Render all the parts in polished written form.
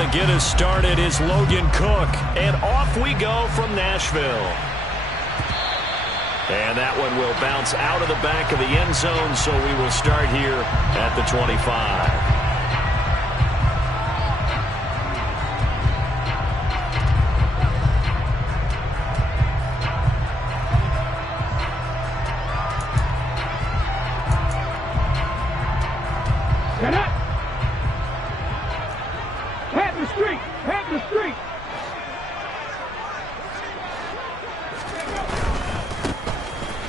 to get us started is Logan Cook. And off we go from Nashville. And that one will bounce out of the back of the end zone, so we will start here at the 25.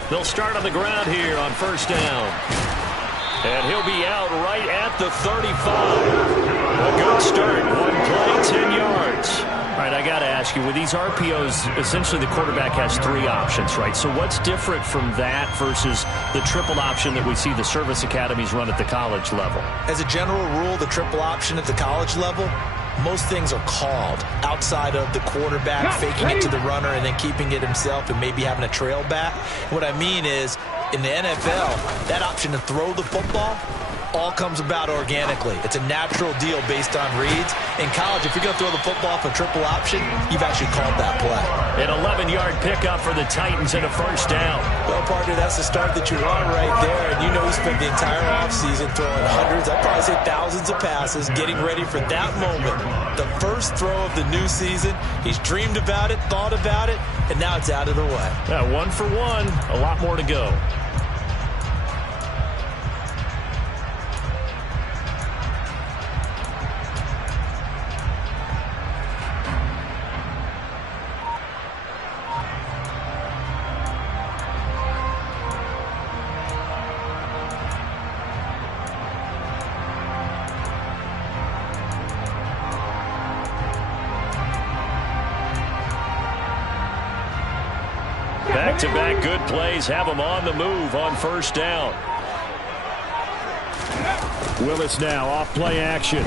They'll start on the ground here on first down. And he'll be out right at the 35. A good start. One play, 10 yards. All right, I got to ask you, with these RPOs, essentially the quarterback has three options, right? So what's different from that versus the triple option that we see the service academies run at the college level? As a general rule, the triple option at the college level, most things are called outside of the quarterback faking it to the runner and then keeping it himself and maybe having a trail back. What I mean is, in the NFL, that option to throw the football all comes about organically. It's a natural deal based on reads. In college, if you're going to throw the football for triple option, you've actually called that play. An 11-yard pickup for the Titans and a first down. Well, partner, that's the start that you want right there. And you know he spent the entire offseason throwing hundreds, I'd probably say thousands of passes, getting ready for that moment. The first throw of the new season. He's dreamed about it, thought about it, and now it's out of the way. Yeah, 1 for 1. A lot more to go. Back-to-back good plays have them on the move on first down. Willis now off play action.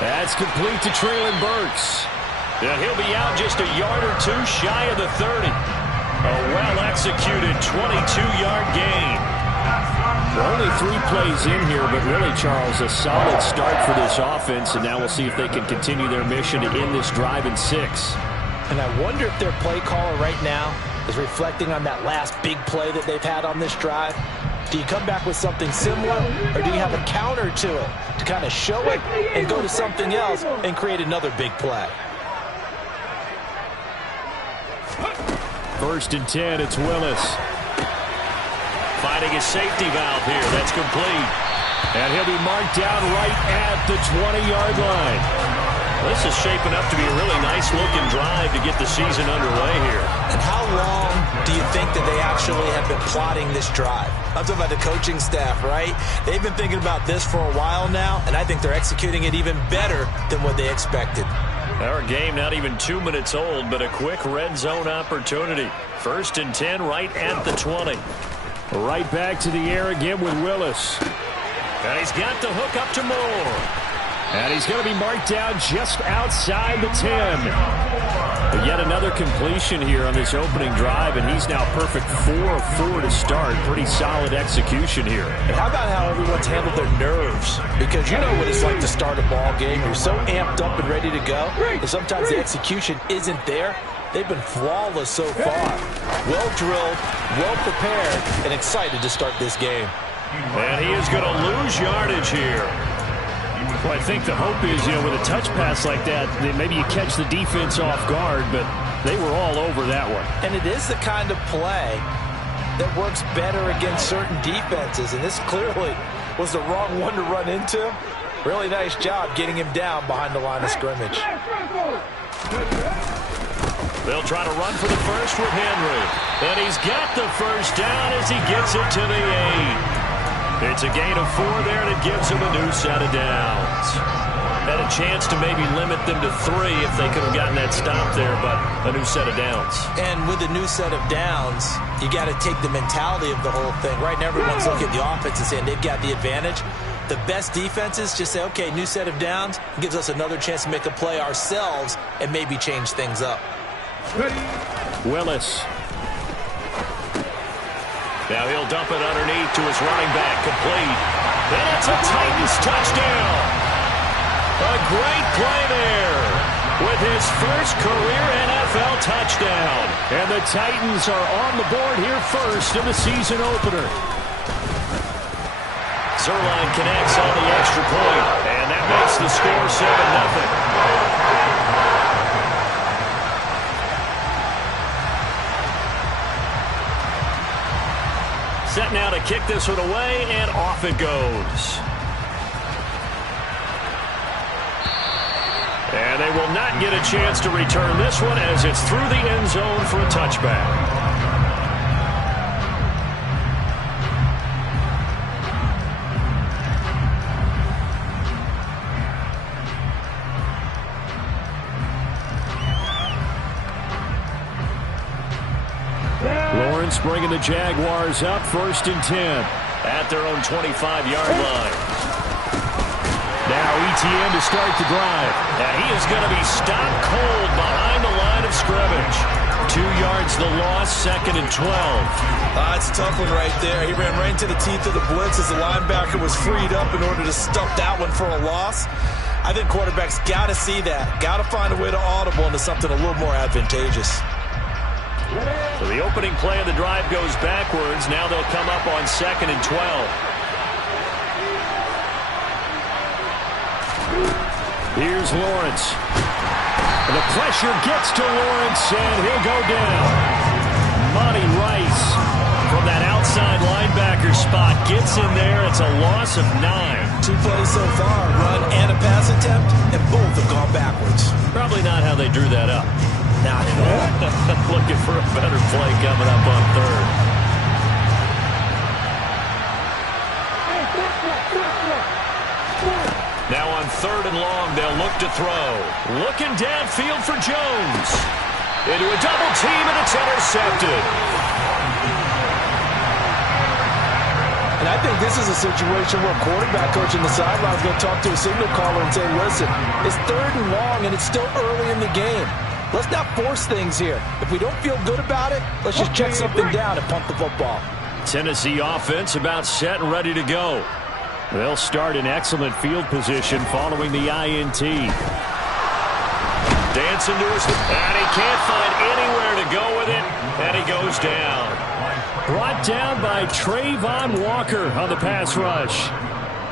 That's complete to Traylon Burks. And he'll be out just a yard or two shy of the 30. A well-executed 22-yard gain. Only 3 plays in here, but really, Charles, a solid start for this offense, and now we'll see if they can continue their mission to end this drive in 6. And I wonder if their play caller right now is reflecting on that last big play that they've had on this drive. Do you come back with something similar, or do you have a counter to it to kind of show it and go to something else and create another big play? First and 10, it's Willis. Finding his safety valve here. That's complete. And he'll be marked down right at the 20-yard line. This is shaping up to be a really nice-looking drive to get the season underway here. And how long do you think that they actually have been plotting this drive? I'm talking about the coaching staff, right? They've been thinking about this for a while now, and I think they're executing it even better than what they expected. Our game not even 2 minutes old, but a quick red zone opportunity. First and 10 right at the 20. Right back to the air again with Willis. And he's got the hook up to Moore. And he's going to be marked down just outside the 10. But yet another completion here on this opening drive, and he's now perfect 4 of 4 to start. Pretty solid execution here. And how about how everyone's handled their nerves? Because you know what it's like to start a ball game. You're so amped up and ready to go, and sometimes the execution isn't there. They've been flawless so far. Well drilled, well prepared, and excited to start this game. And he is going to lose yardage here. Well, I think the hope is, with a touch pass like that maybe you catch the defense off guard, but they were all over that one. And it is the kind of play that works better against certain defenses, and this clearly was the wrong one to run into. Really nice job getting him down behind the line of scrimmage. They'll try to run for the first with Henry. And he's got the first down as he gets it to the 8. It's a gain of 4 there, and it gives him a new set of downs. Had a chance to maybe limit them to 3 if they could have gotten that stop there, but a new set of downs. And with a new set of downs, you got to take the mentality of the whole thing. Right now, everyone's looking at the offense and saying they've got the advantage. The best defenses just say, okay, new set of downs, gives us another chance to make a play ourselves and maybe change things up. Willis. Now he'll dump it underneath to his running back, complete. And it's a Titans touchdown. A great play there with his first career NFL touchdown. And the Titans are on the board here first in the season opener. Zerline connects on the extra point, and that makes the score 7-0. Set now to kick this one away, and off it goes. And they will not get a chance to return this one as it's through the end zone for a touchback. Lawrence bringing the Jaguars up 1st and 10 at their own 25-yard line. Now ETN to start the drive. And he is going to be stopped cold behind the line of scrimmage. 2 yards the loss, 2nd and 12. That's a tough one right there. He ran right into the teeth of the blitz as the linebacker was freed up in order to stuff that one for a loss. I think quarterbacks got to see that. Got to find a way to audible into something a little more advantageous. So the opening play of the drive goes backwards. Now they'll come up on 2nd and 12. Here's Lawrence. And the pressure gets to Lawrence, and he'll go down. Monty Rice from that outside linebacker spot gets in there. It's a loss of 9. 2 plays so far, run and a pass attempt, and both have gone backwards. Probably not how they drew that up. Not at all. Looking for a better play coming up on 3rd. Now on 3rd and long, they'll look to throw. Looking downfield for Jones. Into a double team, and it's intercepted. And I think this is a situation where a quarterback coach in the sideline is going to talk to a signal caller and say, listen, it's 3rd and long, and it's still early in the game. Let's not force things here. If we don't feel good about it, let's just check something down and punt the football. Tennessee offense about set and ready to go. They'll start in excellent field position following the INT. Dancing to his, and he can't find anywhere to go with it, and he goes down. Brought down by Trayvon Walker on the pass rush.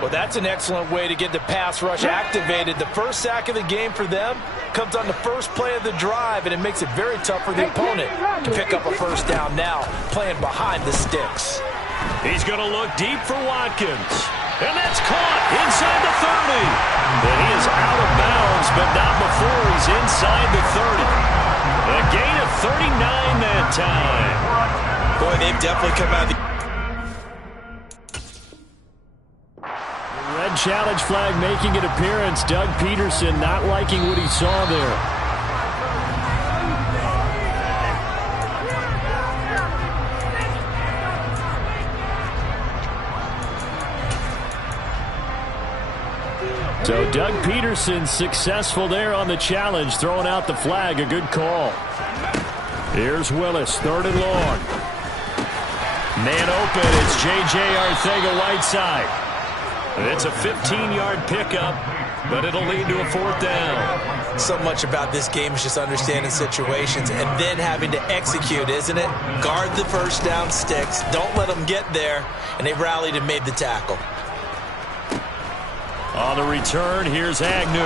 Well, that's an excellent way to get the pass rush activated. The first sack of the game for them comes on the first play of the drive, and it makes it very tough for the opponent to pick up a first down now, playing behind the sticks. He's going to look deep for Watkins. And that's caught inside the 30. And he is out of bounds, but not before he's inside the 30. A gain of 39 that time. Boy, they've definitely come out of the... Red challenge flag making an appearance. Doug Peterson not liking what he saw there. So Doug Peterson successful there on the challenge, throwing out the flag. A good call. Here's Willis, 3rd and long. Man open, it's J.J. Arcega-Whiteside. It's a 15-yard pickup, but it'll lead to a 4th down. So much about this game is just understanding situations and then having to execute, isn't it? Guard the first down sticks. Don't let them get there. And they rallied and made the tackle. On the return, here's Agnew.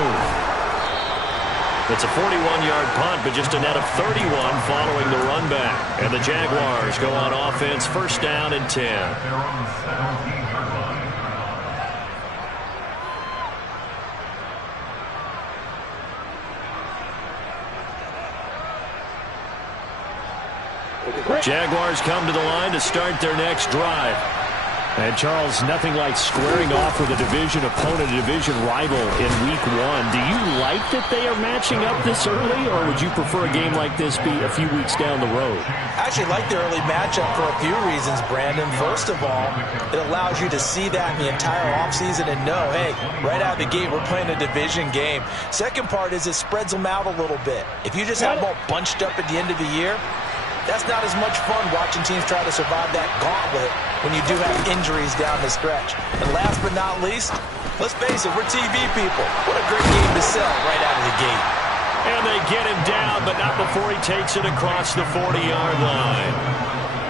It's a 41-yard punt, but just a net of 31 following the run back. And the Jaguars go on offense, 1st down and 10. Jaguars come to the line to start their next drive. And, Charles, nothing like squaring off with a division opponent, a division rival in Week 1. Do you like that they are matching up this early, or would you prefer a game like this be a few weeks down the road? I actually like the early matchup for a few reasons, Brandon. First of all, it allows you to see that in the entire offseason and know, hey, right out of the gate, we're playing a division game. Second part is it spreads them out a little bit. If you just have them all bunched up at the end of the year, that's not as much fun watching teams try to survive that gauntlet when you do have injuries down the stretch. And last but not least, let's face it, we're TV people. What a great game to sell right out of the gate. And they get him down, but not before he takes it across the 40-yard line.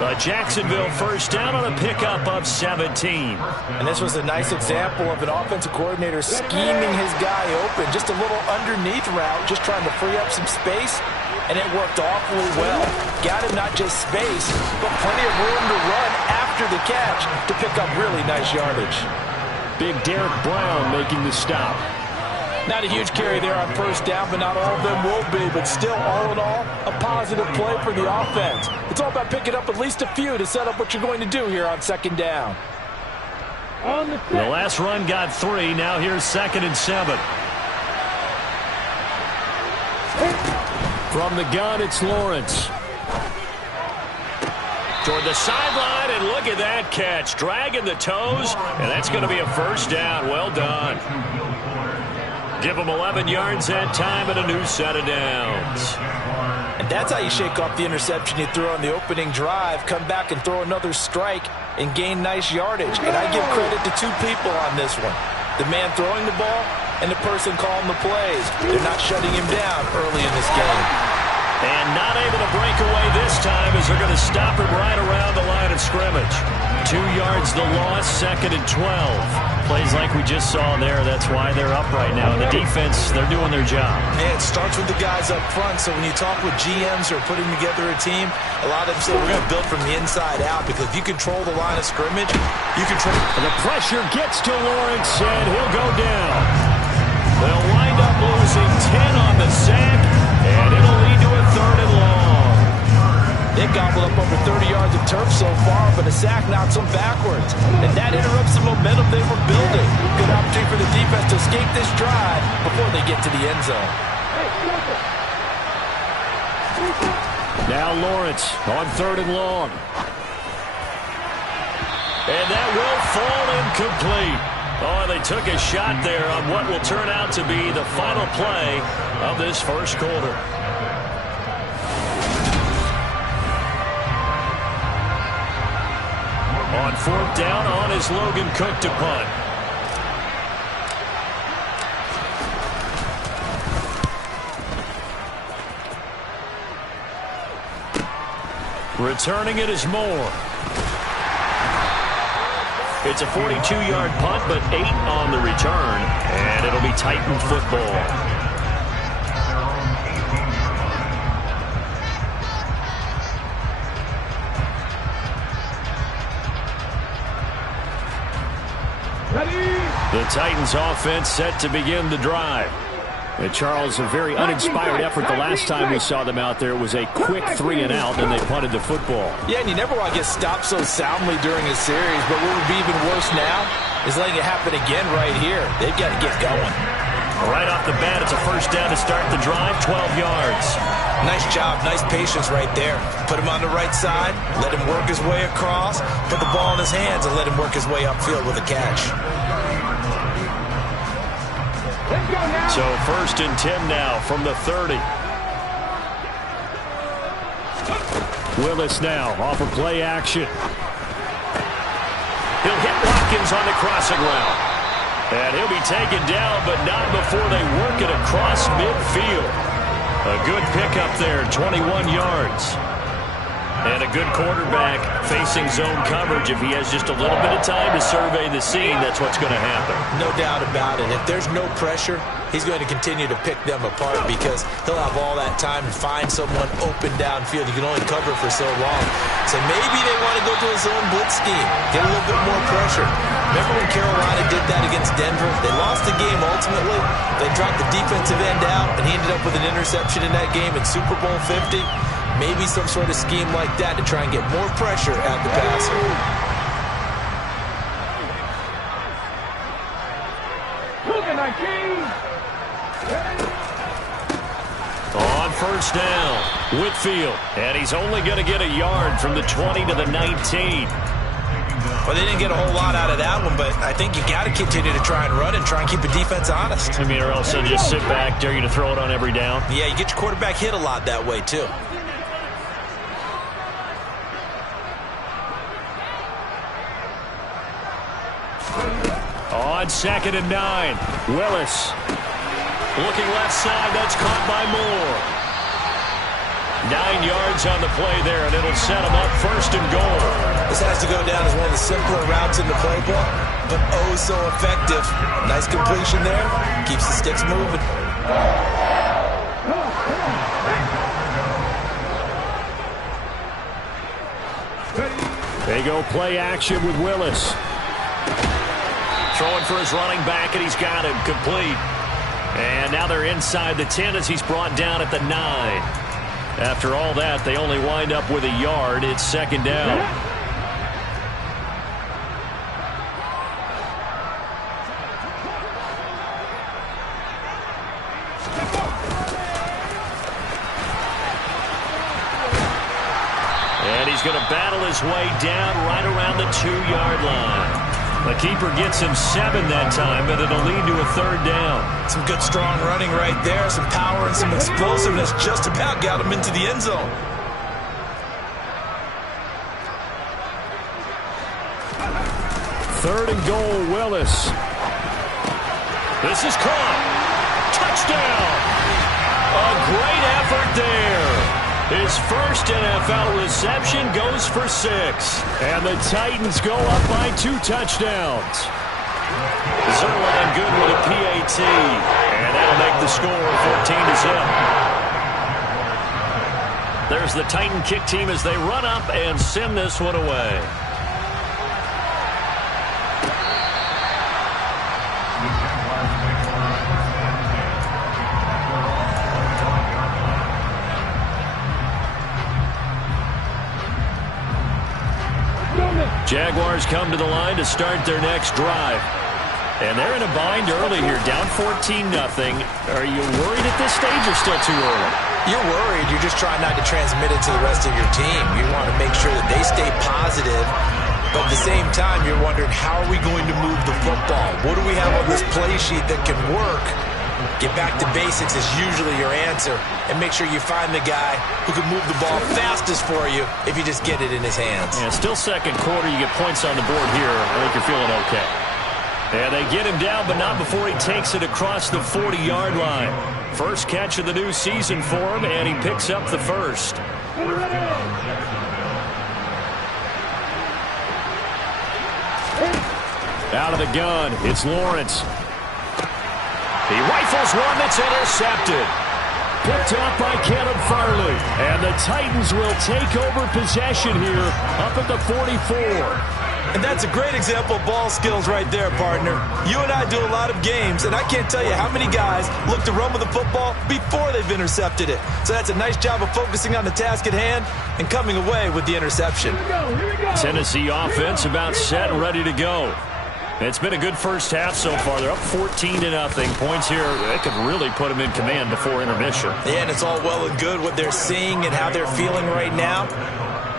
A Jacksonville first down on a pickup of 17. And this was a nice example of an offensive coordinator scheming his guy open. Just a little underneath route, just trying to free up some space, and it worked awfully well. Got him not just space, but plenty of room to run after the catch to pick up really nice yardage. Big Derek Brown making the stop. Not a huge carry there on first down, but not all of them will be. But still, all in all, a positive play for the offense. It's all about picking up at least a few to set up what you're going to do here on second down. The last run got 3. Now here's 2nd and 7. From the gun, it's Lawrence. Toward the sideline, and look at that catch. Dragging the toes, and that's going to be a first down. Well done. Give them 11 yards that time and a new set of downs. And that's how you shake off the interception you threw on the opening drive, come back and throw another strike and gain nice yardage. And I give credit to 2 people on this one. The man throwing the ball and the person calling the plays. They're not shutting him down early in this game. And not able to break away this time as they're going to stop him right around the line of scrimmage. 2 yards the loss, 2nd and 12. Plays like we just saw there. That's why they're up right now. The defense, they're doing their job. Yeah, it starts with the guys up front. So when you talk with GMs who are putting together a team, a lot of them say we're going to build from the inside out, because if you control the line of scrimmage, you control. The pressure gets to Lawrence, and he'll go down. They'll wind up losing 10 on the sack, and it'll lead to a 3rd and long. They've gobbled up over 30 yards of turf so far, but a sack knocks them backwards. And that interrupts the momentum they were building. Good opportunity for the defense to escape this drive before they get to the end zone. Now Lawrence on 3rd and long. And that will fall incomplete. Oh, they took a shot there on what will turn out to be the final play of this first quarter. On 4th down, on is Logan Cook to punt. Returning it is Moore. It's a 42-yard punt, but 8 on the return, and it'll be Titan football. The Titans offense set to begin the drive. And Charles, a very uninspired effort the last time we saw them out there. It was a quick 3 and out, and they punted the football. Yeah, and you never want to get stopped so soundly during a series, but what would be even worse now is letting it happen again right here. They've got to get going. Right off the bat, it's a first down to start the drive, 12 yards. Nice job, nice patience right there. Put him on the right side, let him work his way across, put the ball in his hands, and let him work his way upfield with a catch. So 1st and 10 now from the 30. Willis now off of play action. He'll hit Watkins on the crossing route. And he'll be taken down, but not before they work it across midfield. A good pickup there, 21 yards. And a good quarterback facing zone coverage. If he has just a little bit of time to survey the scene, that's what's going to happen. No doubt about it. If there's no pressure, he's going to continue to pick them apart, because he'll have all that time to find someone open downfield. You can only cover for so long. So maybe they want to go to a zone blitz scheme, get a little bit more pressure. Remember when Carolina did that against Denver? They lost the game ultimately. They dropped the defensive end out, and he ended up with an interception in that game in Super Bowl 50. Maybe some sort of scheme like that to try and get more pressure at the passer. On first down, Whitfield. And he's only going to get a yard from the 20 to the 19. Well, they didn't get a whole lot out of that one, but I think you got to continue to try and run and try and keep the defense honest. I mean, or else they'll just sit back, dare you to throw it on every down. Yeah, you get your quarterback hit a lot that way, too. On 2nd and 9, Willis. Looking left side, that's caught by Moore. 9 yards on the play there, and it'll set him up 1st and goal. This has to go down as one of the simpler routes in the playbook, but oh so effective. Nice completion there. Keeps the sticks moving. They go play action with Willis. Throwing for his running back, and he's got him complete. And now they're inside the 10 as he's brought down at the 9. After all that, they only wind up with a yard. It's 2nd down. And he's going to battle his way down right around the 2-yard line. The keeper gets him 7 that time, but it'll lead to a 3rd down. Some good, strong running right there. Some power and some explosiveness just about got him into the end zone. Third and goal, Willis. This is caught. Touchdown. A great effort there. His first NFL reception goes for 6. And the Titans go up by 2 touchdowns. Zerline good with a PAT. And that'll make the score 14-0. There's the Titan kick team as they run up and send this one away. Jaguars come to the line to start their next drive. And they're in a bind early here, down 14-0. Are you worried at this stage or still too early? You're worried. You're just trying not to transmit it to the rest of your team. You want to make sure that they stay positive. But at the same time, you're wondering, how are we going to move the football? What do we have on this play sheet that can work? Get back to basics is usually your answer. And make sure you find the guy who can move the ball fastest for you if you just get it in his hands. Yeah, still 2nd quarter. You get points on the board here. I think you're feeling okay. And they get him down, but not before he takes it across the 40-yard line. First catch of the new season for him, and he picks up the first. Out of the gun, it's Lawrence. He rifles one that's intercepted. Picked off by Caleb Farley. And the Titans will take over possession here up at the 44. And that's a great example of ball skills right there, partner. You and I do a lot of games, and I can't tell you how many guys look to run with the football before they've intercepted it. So that's a nice job of focusing on the task at hand and coming away with the interception. Tennessee offense about set and ready to go. It's been a good first half so far. They're up 14-0. Points here, they could really put them in command before intermission. Yeah, and it's all well and good what they're seeing and how they're feeling right now.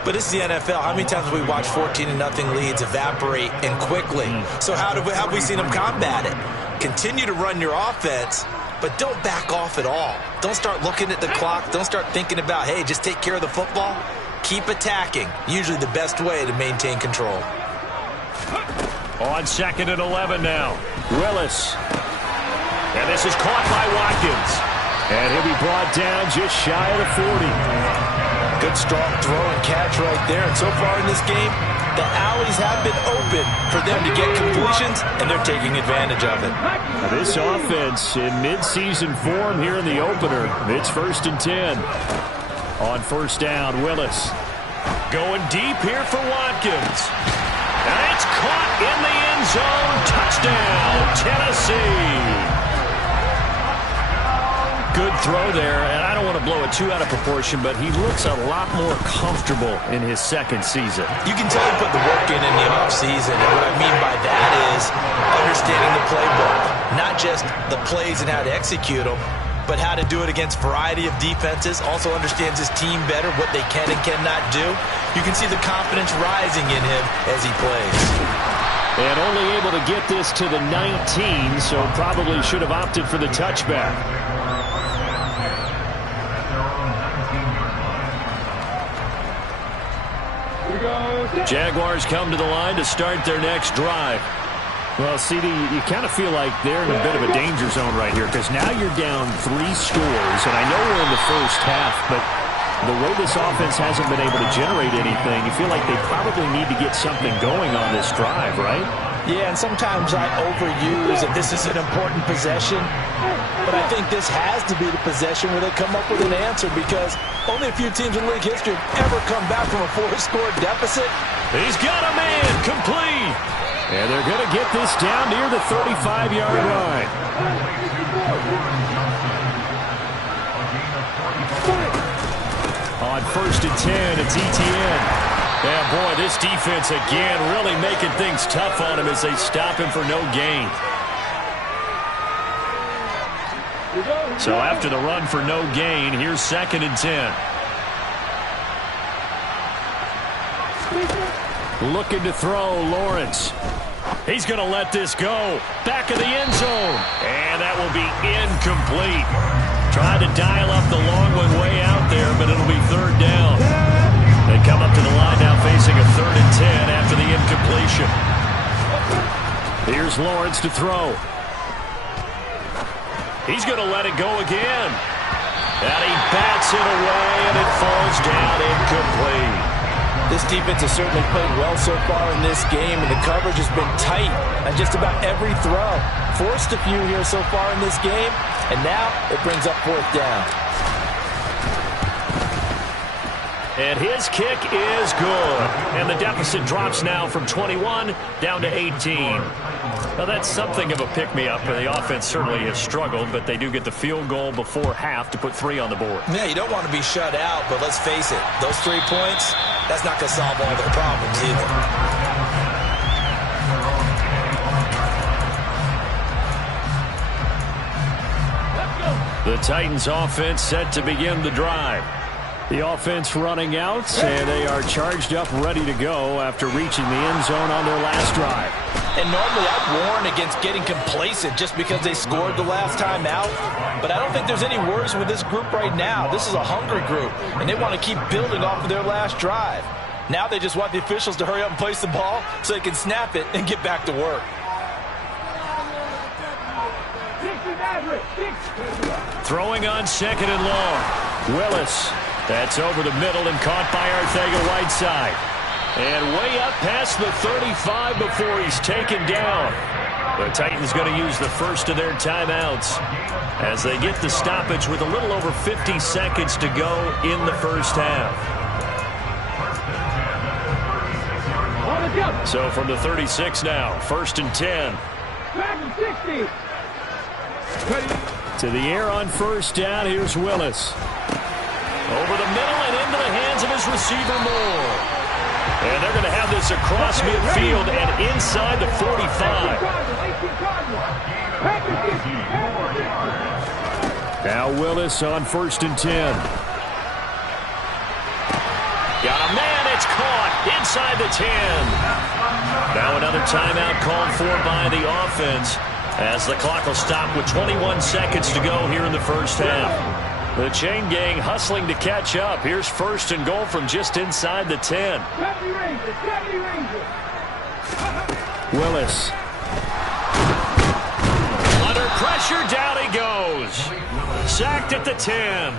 But it's the NFL. How many times have we watched 14-0 leads evaporate and quickly? So how have we seen them combat it? Continue to run your offense, but don't back off at all. Don't start looking at the clock. Don't start thinking about, hey, just take care of the football. Keep attacking. Usually the best way to maintain control. On 2nd and 11 now. Willis. And this is caught by Watkins. And he'll be brought down just shy of the 40. Good strong throw and catch right there. And so far in this game, the alleys have been open for them to get completions, and they're taking advantage of it. Now this offense in midseason form here in the opener. It's 1st and 10. On 1st down, Willis. Going deep here for Watkins. And it's caught in the end zone. Touchdown, Tennessee. Good throw there, and I don't want to blow it too out of proportion, but he looks a lot more comfortable in his 2nd season. You can tell he put the work in the offseason, and what I mean by that is understanding the playbook. Not just the plays and how to execute them, but how to do it against a variety of defenses. Also understands his team better, what they can and cannot do. You can see the confidence rising in him as he plays. And only able to get this to the 19, so probably should have opted for the touchback. Jaguars come to the line to start their next drive. Well, CD, you kind of feel like they're in a bit of a danger zone right here because now you're down 3 scores, and I know we're in the first half, but the way this offense hasn't been able to generate anything, you feel like they probably need to get something going on this drive, right? Yeah, and sometimes I overuse that this is an important possession, but I think this has to be the possession where they come up with an answer because only a few teams in league history have ever come back from a 4-score deficit. He's got a man, complete. And they're going to get this down near the 35-yard line. On 1st and 10, it's ETN. Yeah, boy, this defense again really making things tough on him as they stop him for no gain. So after the run for no gain, here's 2nd and 10. Looking to throw, Lawrence. He's going to let this go. Back of the end zone. And that will be incomplete. Tried to dial up the long one way out there, but it'll be 3rd down. They come up to the line now facing a 3rd and 10 after the incompletion. Here's Lawrence to throw. He's going to let it go again. And he bats it away, and it falls down incomplete. This defense has certainly played well so far in this game, and the coverage has been tight on just about every throw. Forced a few here so far in this game, and now it brings up 4th down. And his kick is good. And the deficit drops now from 21 down to 18. Now that's something of a pick-me-up. The offense certainly has struggled, but they do get the field goal before half to put 3 on the board. Yeah, you don't want to be shut out, but let's face it, those 3 points, that's not going to solve all their problems either. The Titans offense set to begin the drive. The offense running out, and they are charged up, ready to go after reaching the end zone on their last drive. And normally I'd warn against getting complacent just because they scored the last time out. But I don't think there's any worries with this group right now. This is a hungry group, and they want to keep building off of their last drive. Now they just want the officials to hurry up and place the ball so they can snap it and get back to work. Throwing on 2nd and long. Willis. That's over the middle and caught by Arcega-Whiteside. And way up past the 35 before he's taken down. The Titans going to use the first of their timeouts as they get the stoppage with a little over 50 seconds to go in the first half. So from the 36 now, 1st and 10. To the air on 1st down, here's Willis. Over the middle and into the hands of his receiver Moore. And they're going to have this across midfield and inside the 45. Now Willis on 1st and 10. Got a man, it's caught inside the 10. Now another timeout called for by the offense as the clock will stop with 21 seconds to go here in the first half. The chain gang hustling to catch up. Here's 1st and goal from just inside the 10. Willis. Under pressure, down he goes. Sacked at the 10.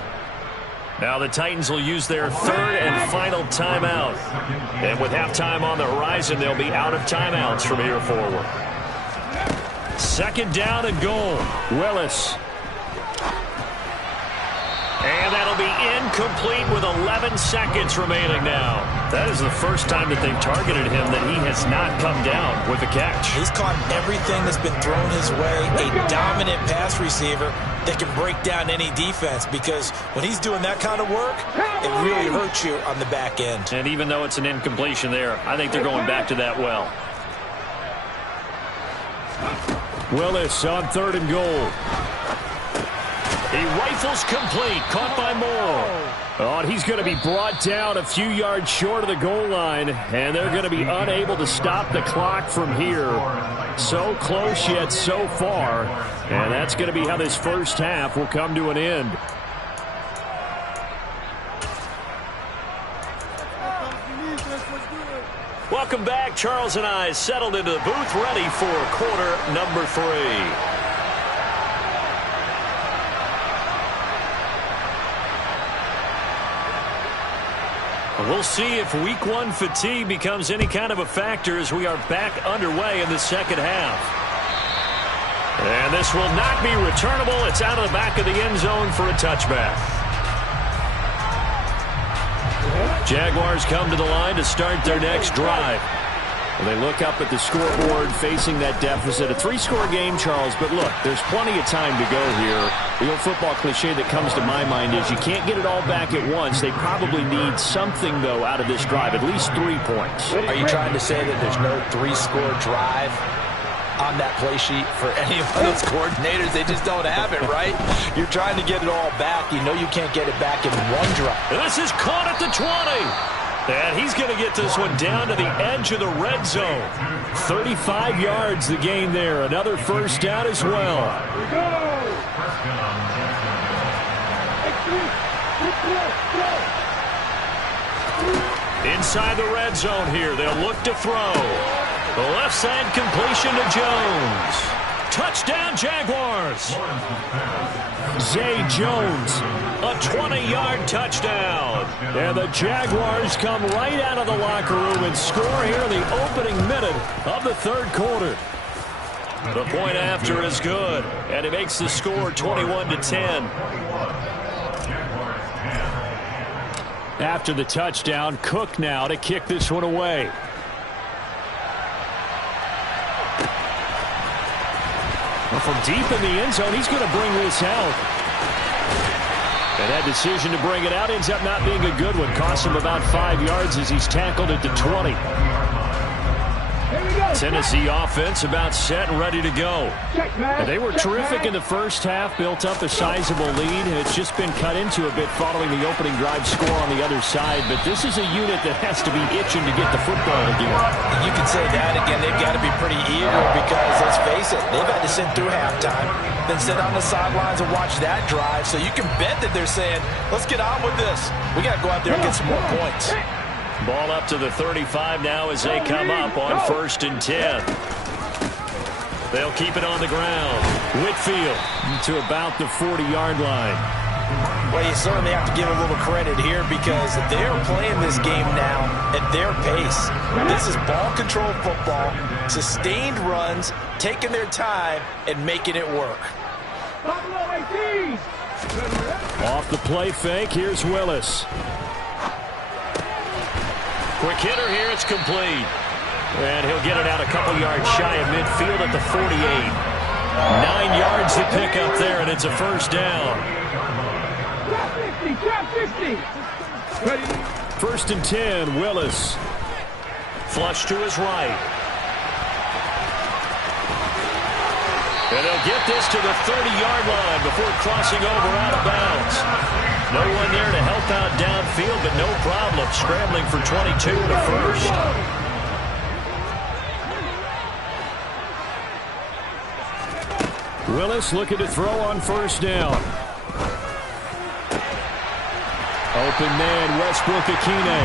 Now the Titans will use their 3rd and final timeout. And with halftime on the horizon, they'll be out of timeouts from here forward. 2nd down and goal. Willis. And that'll be incomplete with 11 seconds remaining now. That is the first time that they've targeted him that he has not come down with a catch. He's caught everything that's been thrown his way. A dominant pass receiver that can break down any defense because when he's doing that kind of work, it really hurts you on the back end. And even though it's an incompletion there, I think they're going back to that well. Willis on 3rd and goal. He rifles complete, caught by Moore. Oh, and he's going to be brought down a few yards short of the goal line, and they're going to be unable to stop the clock from here. So close yet so far, and that's going to be how this first half will come to an end. Well, Welcome back. Charles and I settled into the booth ready for quarter number 3. We'll see if week 1 fatigue becomes any kind of a factor as we are back underway in the second half. And this will not be returnable. It's out of the back of the end zone for a touchback. Jaguars come to the line to start their next drive. Well, they look up at the scoreboard facing that deficit. A 3-score game, Charles, but look, there's plenty of time to go here. The old football cliche that comes to my mind is you can't get it all back at once. They probably need something, though, out of this drive, at least 3 points. Are you trying to say that there's no 3-score drive on that play sheet for any of those coordinators? They just don't have it, right? You're trying to get it all back. You know you can't get it back in one drive. This is caught at the 20. And he's going to get this one down to the edge of the red zone. 35 yards the gain there. Another first down as well. Inside the red zone here. They'll look to throw. The left side completion to Jones. Touchdown, Jaguars. Zay Jones, a 20-yard touchdown. And the Jaguars come right out of the locker room and score here in the opening minute of the third quarter. The point after is good, and it makes the score 21-10. After the touchdown, Cook now to kick this one away. From deep in the end zone, he's going to bring this out. And that decision to bring it out ends up not being a good one. Costs him about 5 yards as he's tackled at the 20. Tennessee offense about set and ready to go. And they were terrific in the first half, built up a sizable lead, and it's just been cut into a bit following the opening drive score on the other side. But this is a unit that has to be itching to get the football again. You can say that again. They've got to be pretty eager because, let's face it, they've had to sit through halftime, then sit on the sidelines and watch that drive. So you can bet that they're saying, let's get on with this. We got to go out there and get some more points. Ball up to the 35 now as they come up on 1st and 10. They'll keep it on the ground. Whitfield to about the 40-yard line. Well, you certainly have to give a little credit here because they're playing this game now at their pace. This is ball control football, sustained runs, taking their time and making it work. Off the play fake, here's Willis. Quick hitter here, it's complete. And he'll get it out a couple yards shy of midfield at the 48. 9 yards to pick up there, and it's a first down. 1st and 10, Willis. Flush to his right. And they'll get this to the 30-yard line before crossing over out of bounds. No one there to help out downfield, but no problem. Scrambling for 22 and a first. Willis looking to throw on first down. Open man, Westbrook-Akine.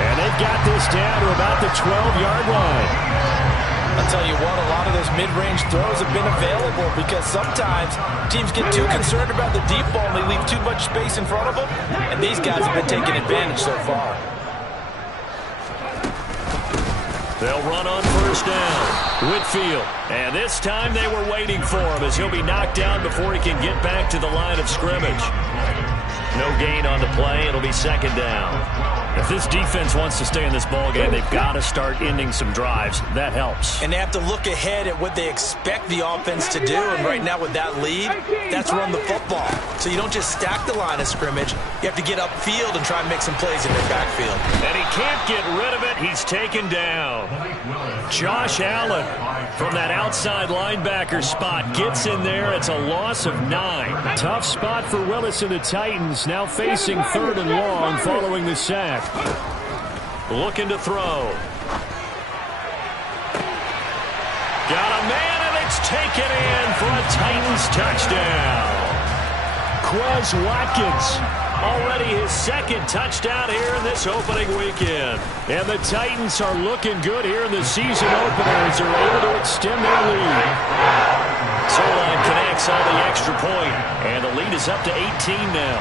And they've got this down to about the 12-yard line. I'll tell you what, a lot of those mid-range throws have been available because sometimes teams get too concerned about the deep ball and they leave too much space in front of them, and these guys have been taking advantage so far. They'll run on first down. Whitfield, and this time they were waiting for him as he'll be knocked down before he can get back to the line of scrimmage. No gain on the play. It'll be second down. If this defense wants to stay in this ballgame, they've got to start ending some drives. That helps. And they have to look ahead at what they expect the offense to do. And right now with that lead, that's run the football. So you don't just stack the line of scrimmage. You have to get upfield and try and make some plays in their backfield. And he can't get rid of it. He's taken down. Josh Allen from that outside linebacker spot gets in there. It's a loss of 9. Tough spot for Willis and the Titans. Now facing 3rd and long following the sack. Looking to throw. Got a man, and it's taken in for a Titans touchdown. Quez Watkins Already his second touchdown here in this opening weekend. And the Titans are looking good here in the season opener as they're able to extend their lead. Solon connects on the extra point, and the lead is up to 18 now.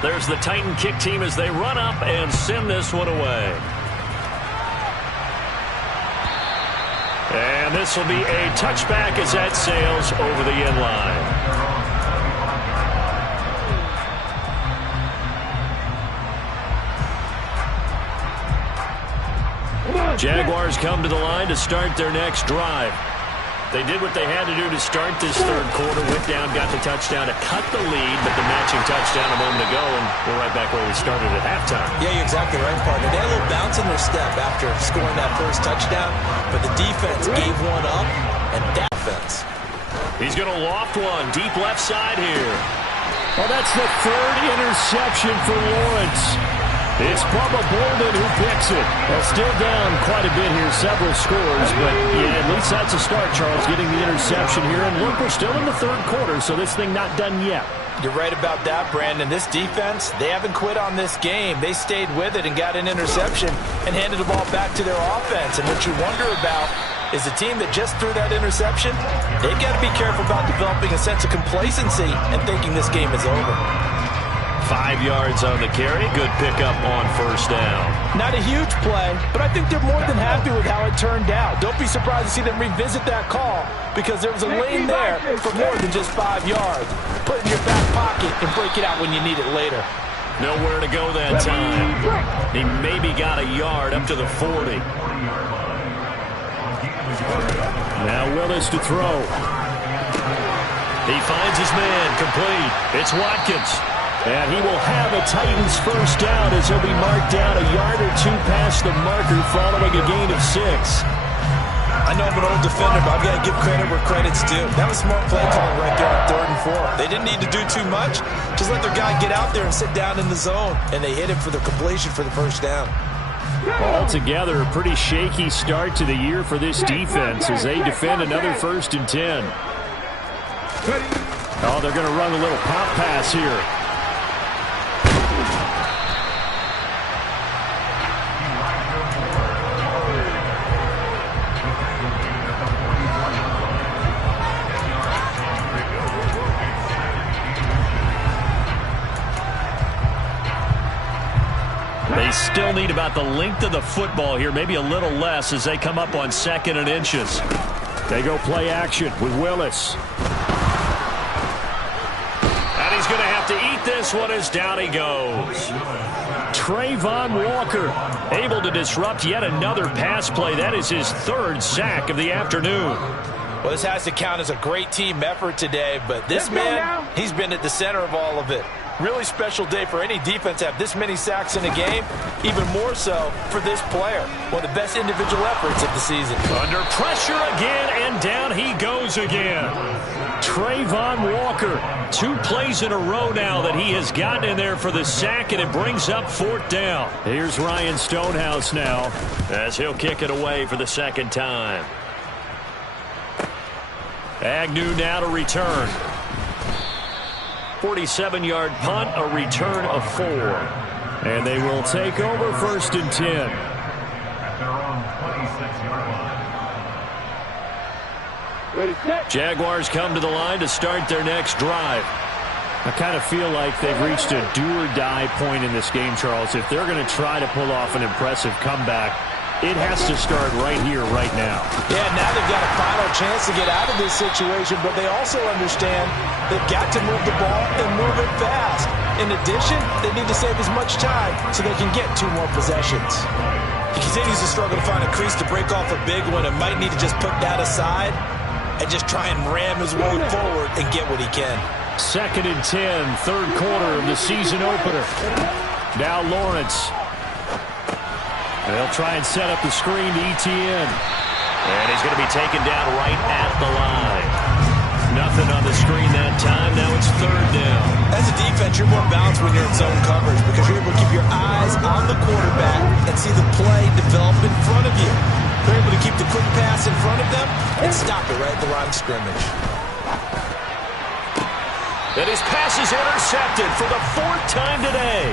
There's the Titan kick team as they run up and send this one away. And this will be a touchback as that sails over the end line. Jaguars come to the line to start their next drive. They did what they had to do to start this third quarter. Went down, got the touchdown to cut the lead, but the matching touchdown a moment ago, and we're right back where we started at halftime. Yeah, you're exactly right, partner. They had a little bounce in their step after scoring that first touchdown, but the defense gave one up, and that offense. He's going to loft one deep left side here. Well, that's the third interception for Lawrence. It's Bubba Bolden who picks it. Well, still down quite a bit here, several scores, but yeah, at least that's a start, Charles, getting the interception here. And look, we're still in the third quarter, so this thing not done yet. You're right about that, Brandon. This defense, they haven't quit on this game. They stayed with it and got an interception and handed the ball back to their offense. And what you wonder about is the team that just threw that interception, they've got to be careful about developing a sense of complacency and thinking this game is over. 5 yards on the carry. Good pickup on first down. Not a huge play, but I think they're more than happy with how it turned out. Don't be surprised to see them revisit that call because there was a lane there for more than just 5 yards. Put it in your back pocket and break it out when you need it later. Nowhere to go that time. He maybe got a yard up to the 40. Now Willis to throw. He finds his man complete. It's Watkins. And he will have a Titans first down as he'll be marked down a yard or two past the marker following a gain of 6. I know I'm an old defender, but I've got to give credit where credit's due. That was smart play calling right there on 3rd and 4. They didn't need to do too much. Just let their guy get out there and sit down in the zone. And they hit him for the completion for the first down. Altogether, a pretty shaky start to the year for this defense as they defend another 1st and 10. Oh, they're going to run a little pop pass here. They still need about the length of the football here, maybe a little less as they come up on 2nd and inches. They go play action with Willis. And he's going to have to eat this one as down he goes. Trayvon Walker able to disrupt yet another pass play. That is his 3rd sack of the afternoon. Well, this has to count as a great team effort today, but this man, he's been at the center of all of it. Really special day for any defense to have this many sacks in a game, even more so for this player. One of the best individual efforts of the season. Under pressure again, and down he goes again. Trayvon Walker, 2 plays in a row now that he has gotten in there for the sack, and it brings up 4th down. Here's Ryan Stonehouse now as he'll kick it away for the 2nd time. Agnew now to return. 47-yard punt, a return of 4. And they will take over 1st and 10. Jaguars come to the line to start their next drive. I kind of feel like they've reached a do-or-die point in this game, Charles. If they're going to try to pull off an impressive comeback, it has to start right here, right now. Yeah, now they've got a final chance to get out of this situation, but they also understand they've got to move the ball and move it fast. In addition, they need to save as much time so they can get 2 more possessions. He continues to struggle to find a crease to break off a big one and might need to just put that aside and just try and ram his way forward and get what he can. 2nd and 10, 3rd quarter of the season opener. Now Lawrence. They'll try and set up the screen to ETN. And he's going to be taken down right at the line. Nothing on the screen that time. Now it's 3rd down. As a defense, you're more balanced when you're in zone coverage because you're able to keep your eyes on the quarterback and see the play develop in front of you. They're able to keep the quick pass in front of them and stop it right at the line of scrimmage. And his pass is intercepted for the 4th time today.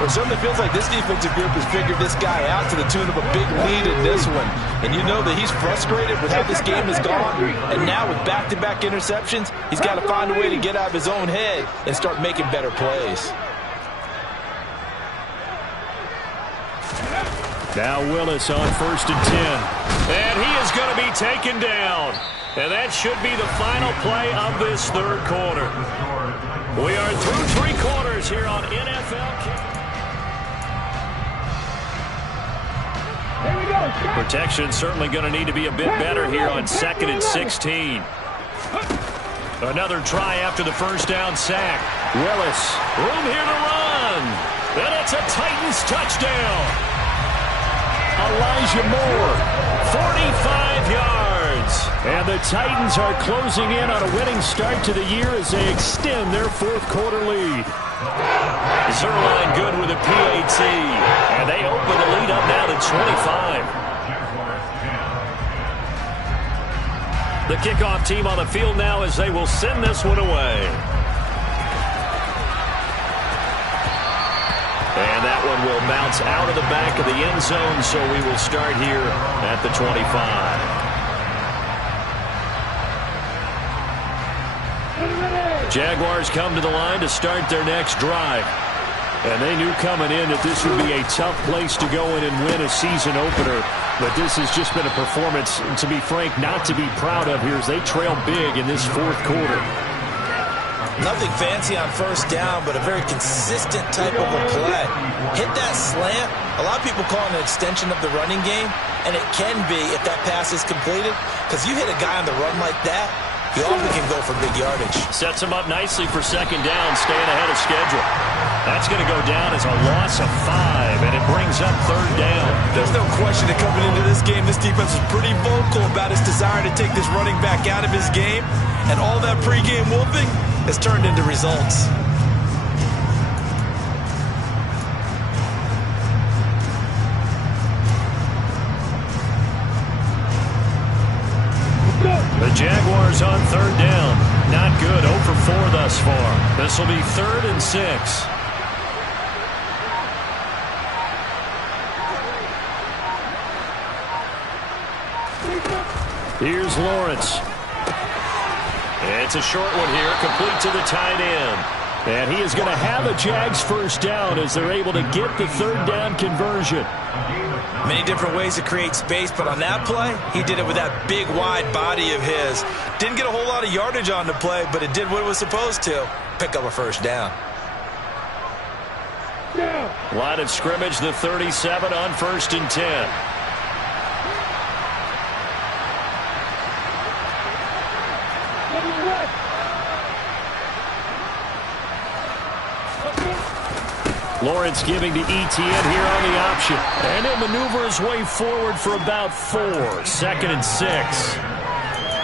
Well, it certainly feels like this defensive group has figured this guy out to the tune of a big lead in this one. And you know that he's frustrated with how this game has gone. And now with back-to-back interceptions, he's got to find a way to get out of his own head and start making better plays. Now Willis on 1st and 10. And he is going to be taken down. And that should be the final play of this 3rd quarter. We are through 3 quarters here on NFL Kick. Protection certainly going to need to be a bit better here on 2nd and 16. Another try after the 1st down sack. Willis, room here to run. And it's a Titans touchdown. Elijah Moore, 45 yards. And the Titans are closing in on a winning start to the year as they extend their 4th quarter lead. Zerline good with a PAT. And they open the lead up now to 25. The kickoff team on the field now as they will send this one away. And that one will bounce out of the back of the end zone, so we will start here at the 25. Jaguars come to the line to start their next drive. And they knew coming in that this would be a tough place to go in and win a season opener. But this has just been a performance, to be frank, not to be proud of here as they trail big in this 4th quarter. Nothing fancy on 1st down, but a very consistent type of a play. Hit that slant. A lot of people call it an extension of the running game, and it can be if that pass is completed, because you hit a guy on the run like that, you often can go for big yardage. Sets him up nicely for 2nd down, staying ahead of schedule. That's going to go down as a loss of 5, and it brings up 3rd down. There's no question that coming into this game, this defense is pretty vocal about its desire to take this running back out of his game, and all that pregame whooping has turned into results. The Jaguars on 3rd down. Not good. 0 for 4 thus far. This will be 3rd and 6. Here's Lawrence. It's a short one here, complete to the tight end. And he is going to have a Jags 1st down as they're able to get the 3rd down conversion. Many different ways to create space, but on that play, he did it with that big, wide body of his. Didn't get a whole lot of yardage on the play, but it did what it was supposed to. Pick up a 1st down. Line of scrimmage, the 37 on 1st and 10. Lawrence giving to Etienne here on the option. And he'll maneuver his way forward for about 4. 2nd and 6.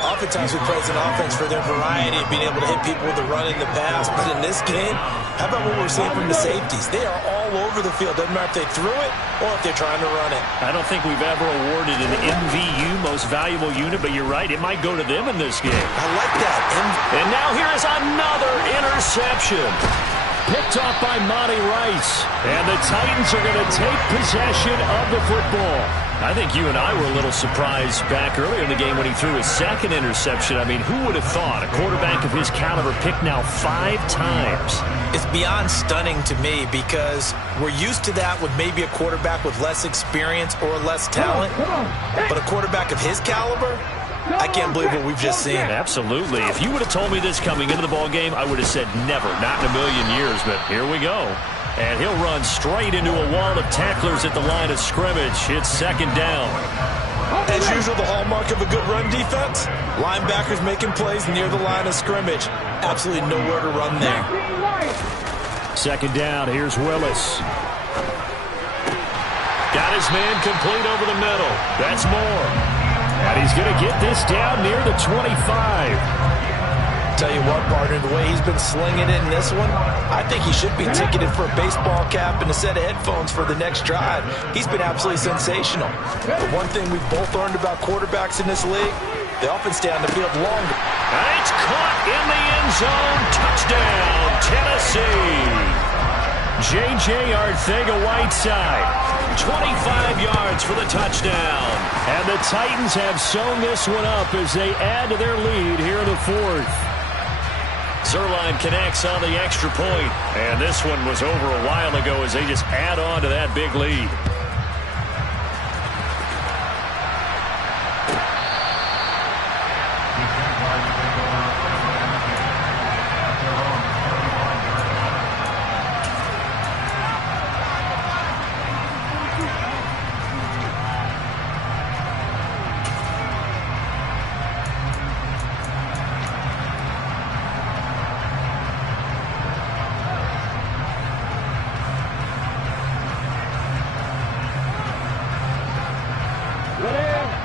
Oftentimes we praise an offense for their variety of being able to hit people with the run in the pass. But in this game, how about what we're seeing from the safeties? They are all over the field. Doesn't matter if they threw it or if they're trying to run it. I don't think we've ever awarded an MVU, most valuable unit, but you're right, it might go to them in this game. I like that. And now here is another interception. Picked off by Monty Rice. And the Titans are going to take possession of the football. I think you and I were a little surprised back earlier in the game when he threw his 2nd interception. I mean, who would have thought a quarterback of his caliber picked now 5 times? It's beyond stunning to me because we're used to that with maybe a quarterback with less experience or less talent. But a quarterback of his caliber, I can't believe what we've just seen. Absolutely. If you would have told me this coming into the ballgame, I would have said never, not in a million years. But here we go. And he'll run straight into a wall of tacklers at the line of scrimmage. It's 2nd down. As usual, the hallmark of a good run defense, linebackers making plays near the line of scrimmage. Absolutely nowhere to run there. 2nd down. Here's Willis. Got his man complete over the middle. That's Moore. And he's going to get this down near the 25. Tell you what, partner, the way he's been slinging it in this one, I think he should be ticketed for a baseball cap and a set of headphones for the next drive. He's been absolutely sensational. The one thing we've both learned about quarterbacks in this league, They often stay on the field longer. And it's caught in the end zone. Touchdown, Tennessee. J.J. Arcega-Whiteside, 25 yards for the touchdown. And the Titans have sewn this one up as they add to their lead here in the fourth. Zuerlein connects on the extra point. And this one was over a while ago as they just add on to that big lead.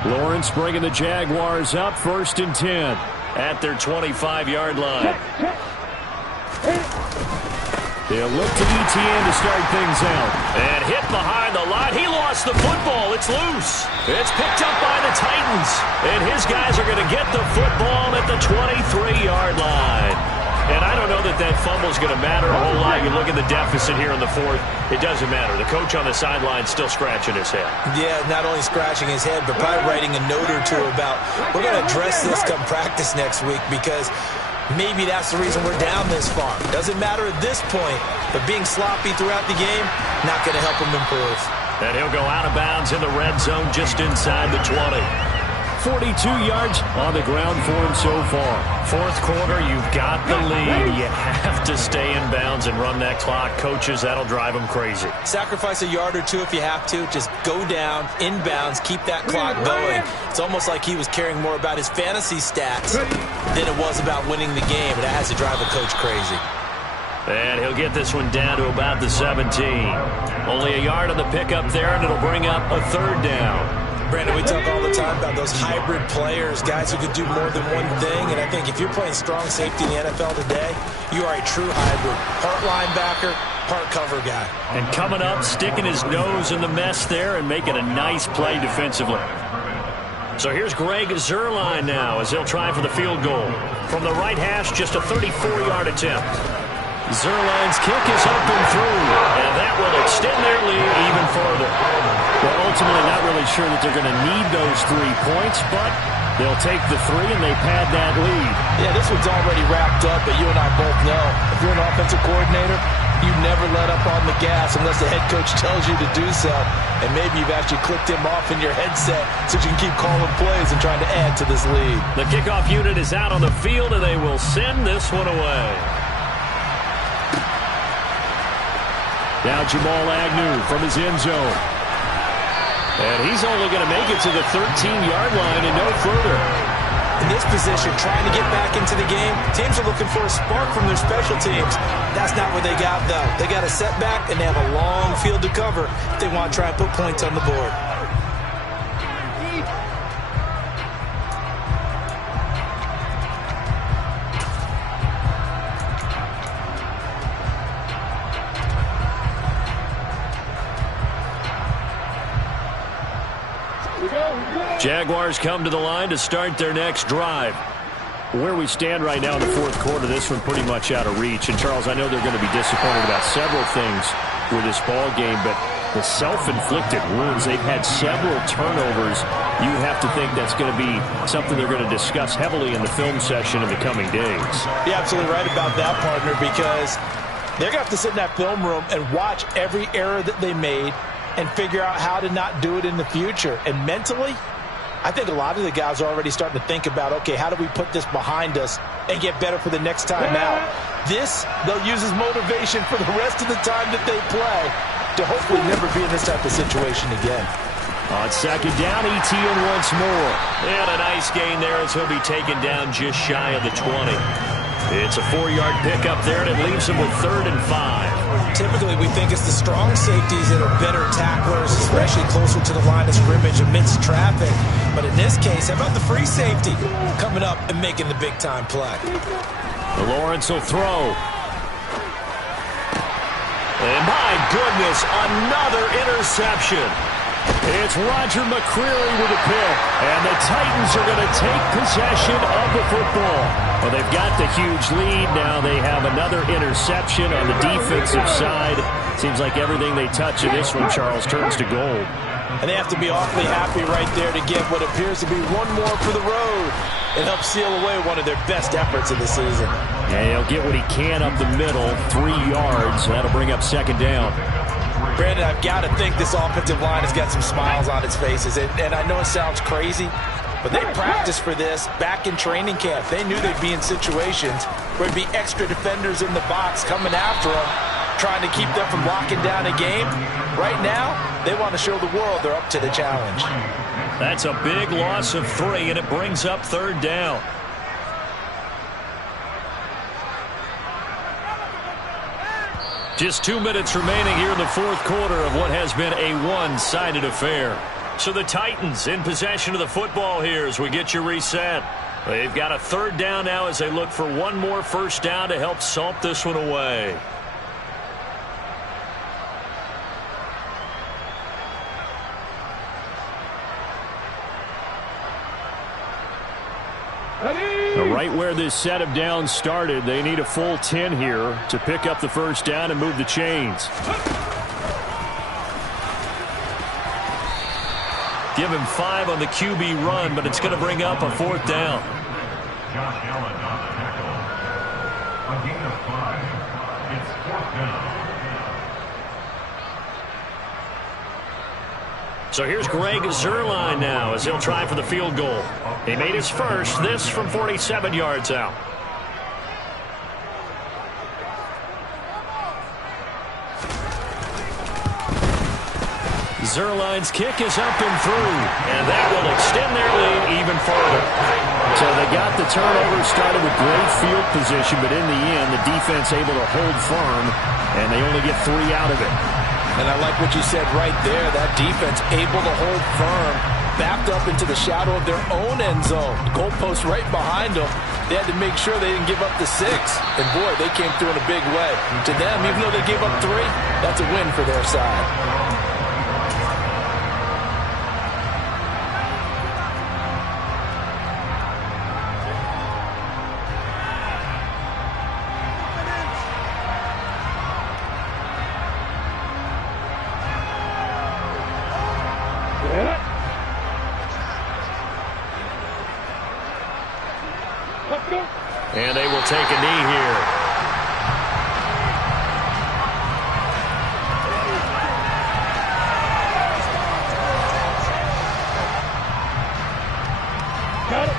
Lawrence bringing the Jaguars up, 1st and 10 at their 25-yard line. They'll look to Etienne to start things out. And hit behind the line. He lost the football. It's loose. It's picked up by the Titans. And his guys are going to get the football at the 23-yard line. And I don't know that that fumble is going to matter a whole lot. You look at the deficit here in the fourth, it doesn't matter. The coach on the sideline still scratching his head. Yeah, not only scratching his head, but probably writing a note or two about, we're going to address this come practice next week because maybe that's the reason we're down this far. Doesn't matter at this point, but being sloppy throughout the game, not going to help him improve. And he'll go out of bounds in the red zone just inside the 20. 42 yards on the ground for him so far. Fourth quarter, you've got the lead. You have to stay in bounds and run that clock. Coaches, that'll drive them crazy. Sacrifice a yard or two if you have to. Just go down, in bounds, keep that clock going. It's almost like he was caring more about his fantasy stats than it was about winning the game. And that has to drive a coach crazy. And he'll get this one down to about the 17. Only a yard on the pickup there, and it'll bring up a 3rd down. Brandon, we talk all the time about those hybrid players, guys who can do more than one thing. And I think if you're playing strong safety in the NFL today, you are a true hybrid. Part linebacker, part cover guy. And coming up, sticking his nose in the mess there and making a nice play defensively. So here's Greg Zuerlein now as he'll try for the field goal. From the right hash, just a 34-yard attempt. Zuerlein's kick is up and through, and that will extend their lead even further. Well, ultimately not really sure that they're going to need those 3 points, but they'll take the 3 and they pad that lead. Yeah, this one's already wrapped up, but you and I both know if you're an offensive coordinator, you never let up on the gas unless the head coach tells you to do so. And maybe you've actually clicked him off in your headset so you can keep calling plays and trying to add to this lead. The kickoff unit is out on the field, and they will send this one away. Now Jamal Agnew from his end zone. And he's only going to make it to the 13-yard line and no further. In this position, trying to get back into the game, teams are looking for a spark from their special teams. That's not what they got, though. They got a setback, and they have a long field to cover if they want to try and put points on the board. Jaguars come to the line to start their next drive. Where we stand right now in the fourth quarter, this one pretty much out of reach. And, Charles, I know they're going to be disappointed about several things with this ball game, but the self-inflicted wounds, they've had several turnovers. You have to think that's going to be something they're going to discuss heavily in the film session in the coming days. You're absolutely right about that, partner, because they're going to have to sit in that film room and watch every error that they made and figure out how to not do it in the future. And mentally, I think a lot of the guys are already starting to think about, okay, how do we put this behind us and get better for the next time out? This, they'll use as motivation for the rest of the time that they play to hopefully never be in this type of situation again. On 2nd down, Etienne once more. And a nice gain there as he'll be taken down just shy of the 20. It's a 4-yard pickup there, and it leaves him with 3rd and 5. Typically, we think it's the strong safeties that are better tacklers, especially closer to the line of scrimmage amidst traffic. But in this case, how about the free safety coming up and making the big-time play? Lawrence will throw. And my goodness, another interception. It's Roger McCreary with a pick, and the Titans are going to take possession of the football. Well, they've got the huge lead. Now they have another interception on the defensive side. Seems like everything they touch in this one, Charles, turns to gold. And they have to be awfully happy right there to get what appears to be one more for the road. It helps seal away one of their best efforts of the season. Yeah, he'll get what he can up the middle, 3 yards. That'll bring up second down. Brandon, I've got to think this offensive line has got some smiles on its faces. And I know it sounds crazy, but they practiced for this back in training camp. They knew they'd be in situations where there'd be extra defenders in the box coming after them, trying to keep them from locking down a game. Right now, they want to show the world they're up to the challenge. That's a big loss of 3, and it brings up third down. Just 2 minutes remaining here in the fourth quarter of what has been a one-sided affair. So the Titans in possession of the football here as we get you reset. They've got a third down now as they look for one more first down to help salt this one away. Right where this set of downs started, they need a full 10 here to pick up the first down and move the chains. Give him 5 on the QB run, but it's going to bring up a fourth down. Josh Allen on the tackle. A gain of 5. It's fourth down. So here's Greg Zuerlein now as he'll try for the field goal. He made his first, this from 47 yards out. Zuerlein's kick is up and through, and that will extend their lead even further. So they got the turnover, started with great field position, but in the end, the defense able to hold firm, and they only get 3 out of it. And I like what you said right there. That defense able to hold firm, backed up into the shadow of their own end zone. Goalpost right behind them. They had to make sure they didn't give up the 6. And, boy, they came through in a big way. To them, even though they gave up 3, that's a win for their side. And they will take a knee here. Got it.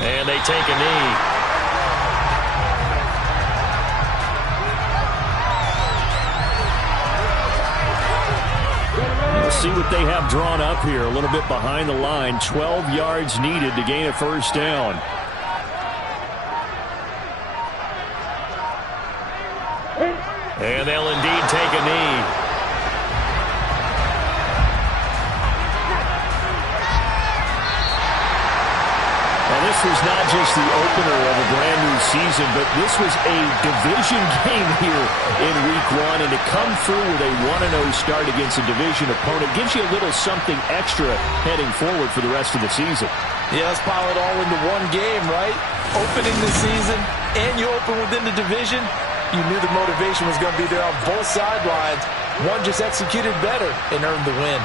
And they take a knee. See what they have drawn up here, a little bit behind the line. 12 yards needed to gain a first down. And they'll indeed take a knee. This was not just the opener of a brand new season, but this was a division game here in week 1. And to come through with a 1-0 start against a division opponent gives you a little something extra heading forward for the rest of the season. Yeah, let's pile it all into one game, right? Opening the season, and you open within the division. You knew the motivation was going to be there on both sidelines. One just executed better and earned the win.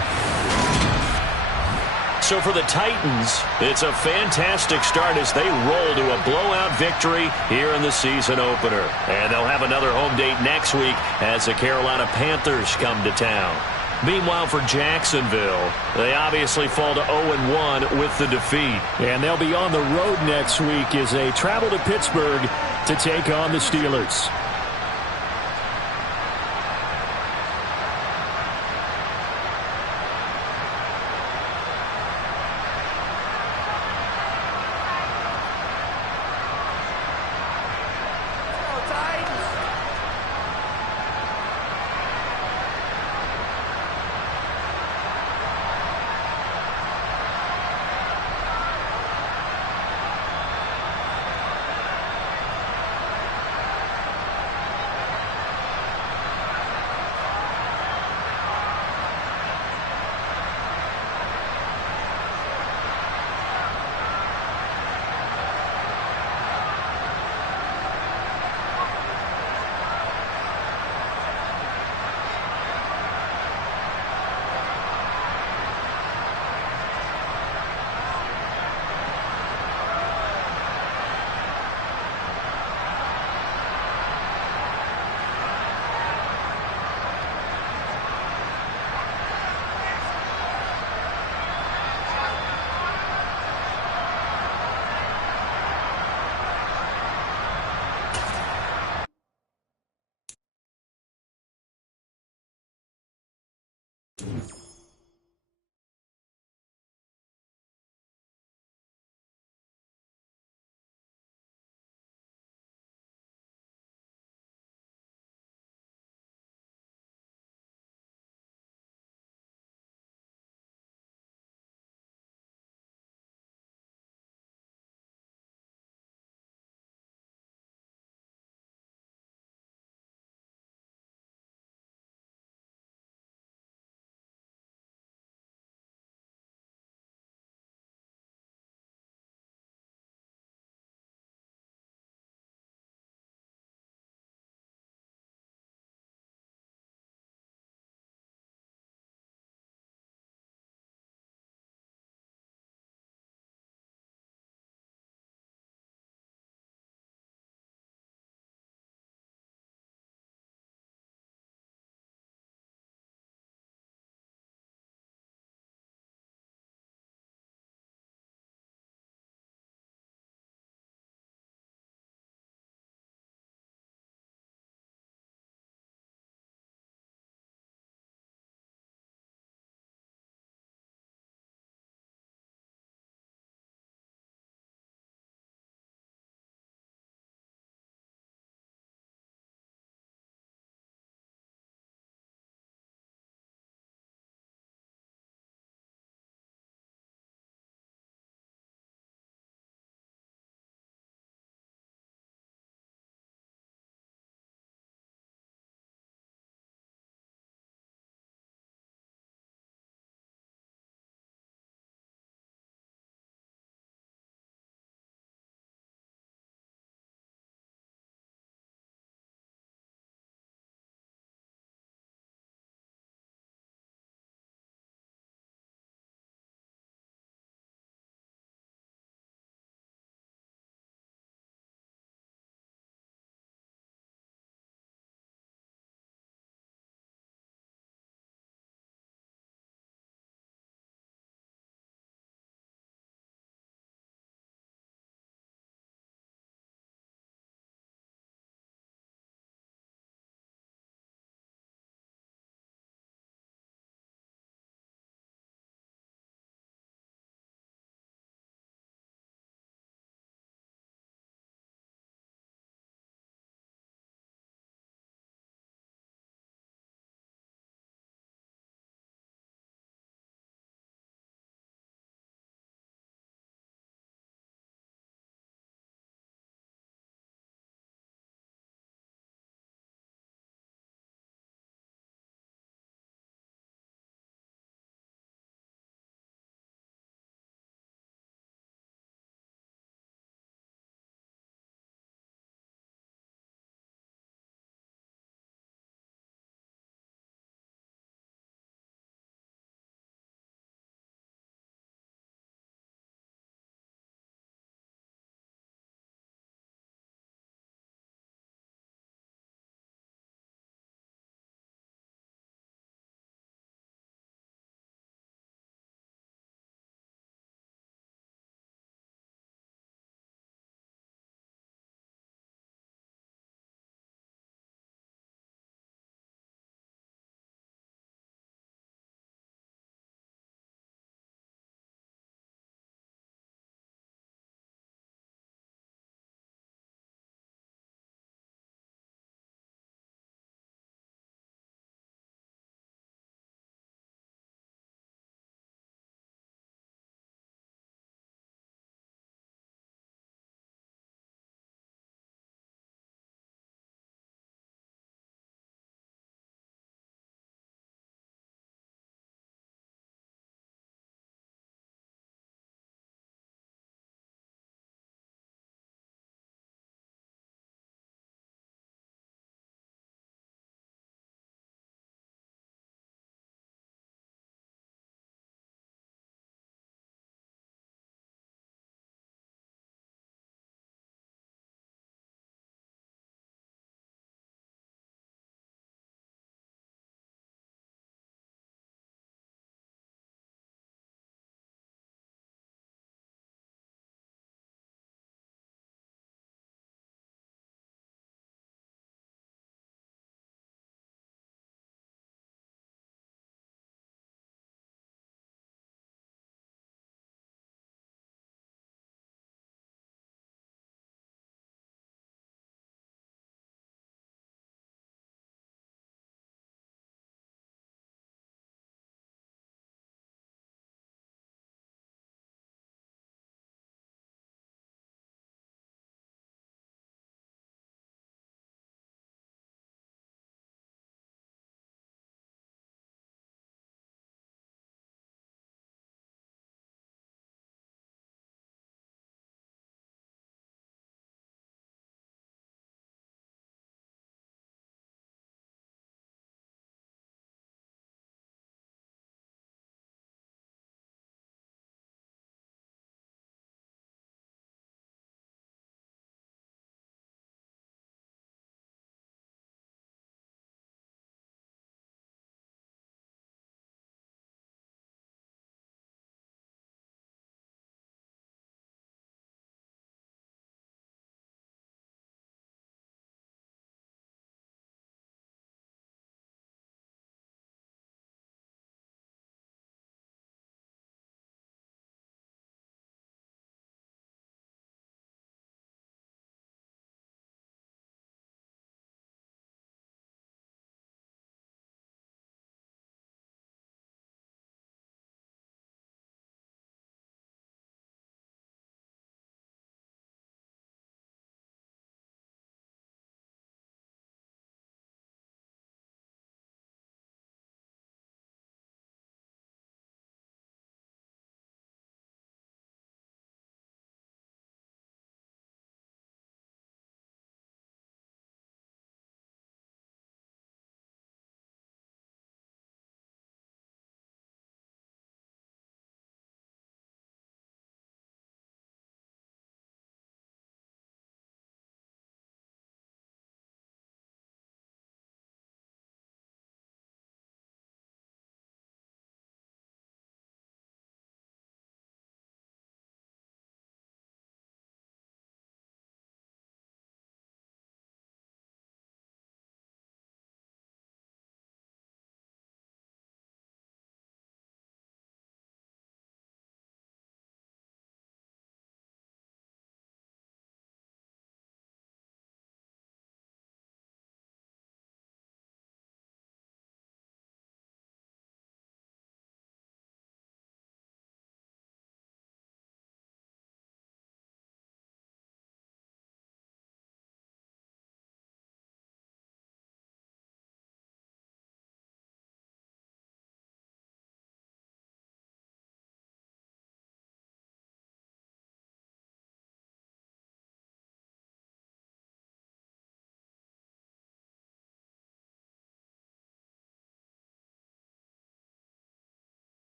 So for the Titans, it's a fantastic start as they roll to a blowout victory here in the season opener. And they'll have another home date next week as the Carolina Panthers come to town. Meanwhile, for Jacksonville, they obviously fall to 0-1 with the defeat. And they'll be on the road next week as they travel to Pittsburgh to take on the Steelers.